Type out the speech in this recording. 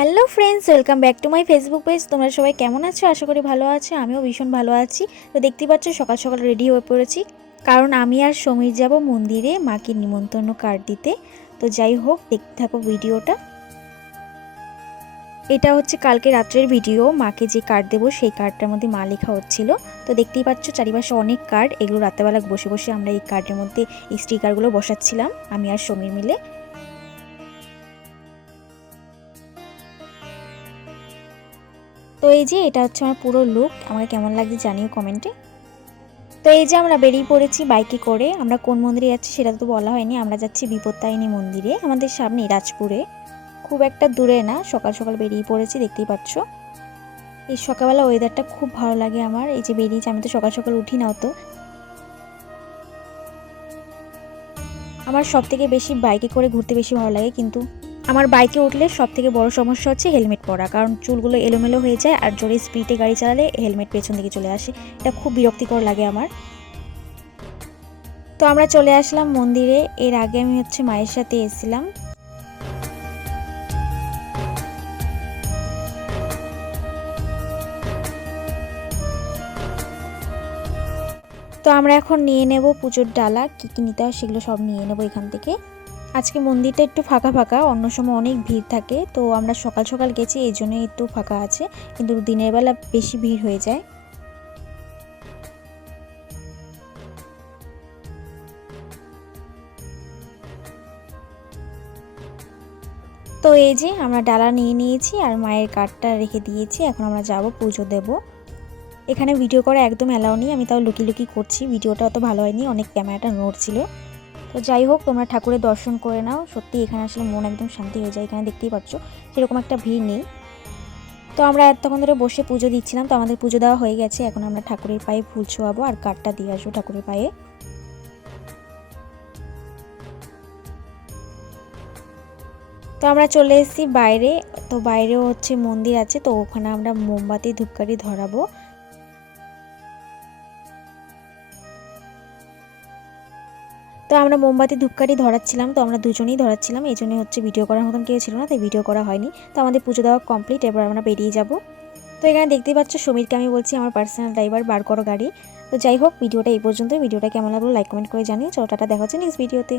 Hello friends, welcome back to my Facebook page. তোমরা সবাই কেমন আছো? আশা করি ভালো আছো। আমিও ভীষণ ভালো আছি। তো দেখতেই পাচ্ছ সকাল সকাল রেডি হয়ে পড়েছি, কারণ আমি আর সমীর যাব মন্দিরে মাকে নিমন্ত্রণ কার্ড দিতে। তো যাই হোক, দেখতে থাকো ভিডিওটা। এটা হচ্ছে কালকে রাত্রের ভিডিও। মাকে যে কার্ড দেবো সেই কার্ডটার মধ্যে মা লেখা হচ্ছিল। তো দেখতেই পাচ্ছ চারিপাশে অনেক কার্ড। এগুলো রাতেবেলা বসে বসে আমরা এই কার্ডের মধ্যে এই স্টিকারগুলো বসাচ্ছিলাম আমি আর সমীর মিলে। তো এই যে এটা হচ্ছে আমার পুরো লুক। আমাকে কেমন লাগছে জানিও কমেন্টে। তো এই যে আমরা বেরিয়ে পড়েছি বাইকে করে। আমরা কোন মন্দিরে যাচ্ছি সেটা তো বলা হয়নি। আমরা যাচ্ছি বিপত্তারিণী মন্দিরে, আমাদের সামনে রাজপুরে, খুব একটা দূরে না। সকাল সকাল বেরিয়ে পড়েছি, দেখতেই পাচ্ছ। এই সকালবেলা ওয়েদারটা খুব ভালো লাগে আমার। এই যে বেরিয়েছি, আমি তো সকাল সকাল উঠি না তো। আমার সব থেকে বেশি বাইকে করে ঘুরতে বেশি ভালো লাগে, কিন্তু আমার বাইকে উঠলে সব থেকে বড় সমস্যা হচ্ছে হেলমেট পরা, কারণ চুলগুলো এলোমেলো হয়ে যায় আর জোরে স্পিডে গাড়ি চালালে হেলমেট পেছন দিকে চলে আসে। এটা খুব বিরক্তিকর লাগে আমার। তো আমরা চলে আসলাম মন্দিরে। এর আগে আমি হচ্ছে মায়ের সাথে এসেছিলাম। তো আমরা এখন নিয়ে নেব পুজোর ডালা, কী কী নিতে হয় সেগুলো সব নিয়ে নেব এখান থেকে। আজকে মন্দিরটা একটু ফাঁকা ফাঁকা, অন্য সময় অনেক ভিড় থাকে। তো আমরা সকাল সকাল গেছি, এই জন্যই একটু ফাঁকা আছে, কিন্তু দিনের বেলা বেশি ভিড় হয়ে যায়। তো এই যে আমরা ডালা নিয়ে নিয়েছি আর মায়ের কার্ডটা রেখে দিয়েছি। এখন আমরা যাব পুজো দেব। এখানে ভিডিও করা একদম অ্যালাউ নেই, আমি তাও লুকি লুকি করছি। ভিডিওটা অত ভালো হয়নি, অনেক ক্যামেরাটা নড়ছিল। তো যাই হোক, তোমরা ঠাকুরের দর্শন করে নাও। সত্যি এখানে আসলে মন একদম শান্তি হয়ে যায়। এখানে দেখতেই পাচ্ছ সেরকম একটা ভিড় নেই। তো আমরা এতক্ষণ ধরে বসে পুজো দিচ্ছিলাম, তো আমাদের পুজো দেওয়া হয়ে গেছে। এখন আমরা ঠাকুরের পায়ে ফুল ছোঁয়াবো আর কার্ডটা দিয়ে আসবো ঠাকুরের পায়ে। তো আমরা চলে এসেছি বাইরে। তো বাইরেও হচ্ছে মন্দির আছে, তো ওখানে আমরা মোমবাতি ধূপকাঠি ধরাবো। তো আমরা মোমবাতি ধূপকাঠি ধরাচ্ছিলাম, তো আমরা দুজনেই ধরাচ্ছিলাম, এই জন্য হচ্ছে ভিডিও করার মতন কেউ ছিল না, তাই ভিডিও করা হয়নি। তো আমাদের পুজো দেওয়া কমপ্লিট, এবার আমরা বেরিয়ে যাব। তো এখানে দেখতেই পাচ্ছ সমীরকে আমি বলছি আমার পার্সোনাল ড্রাইভার, বার করো গাড়ি। তো যাই হোক, ভিডিওটা এই পর্যন্ত। ভিডিওটা কেমন লাগলো লাইক কমেন্ট করে জানিও। চলো টাটা, দেখা হচ্ছে নেক্সট ভিডিওতে।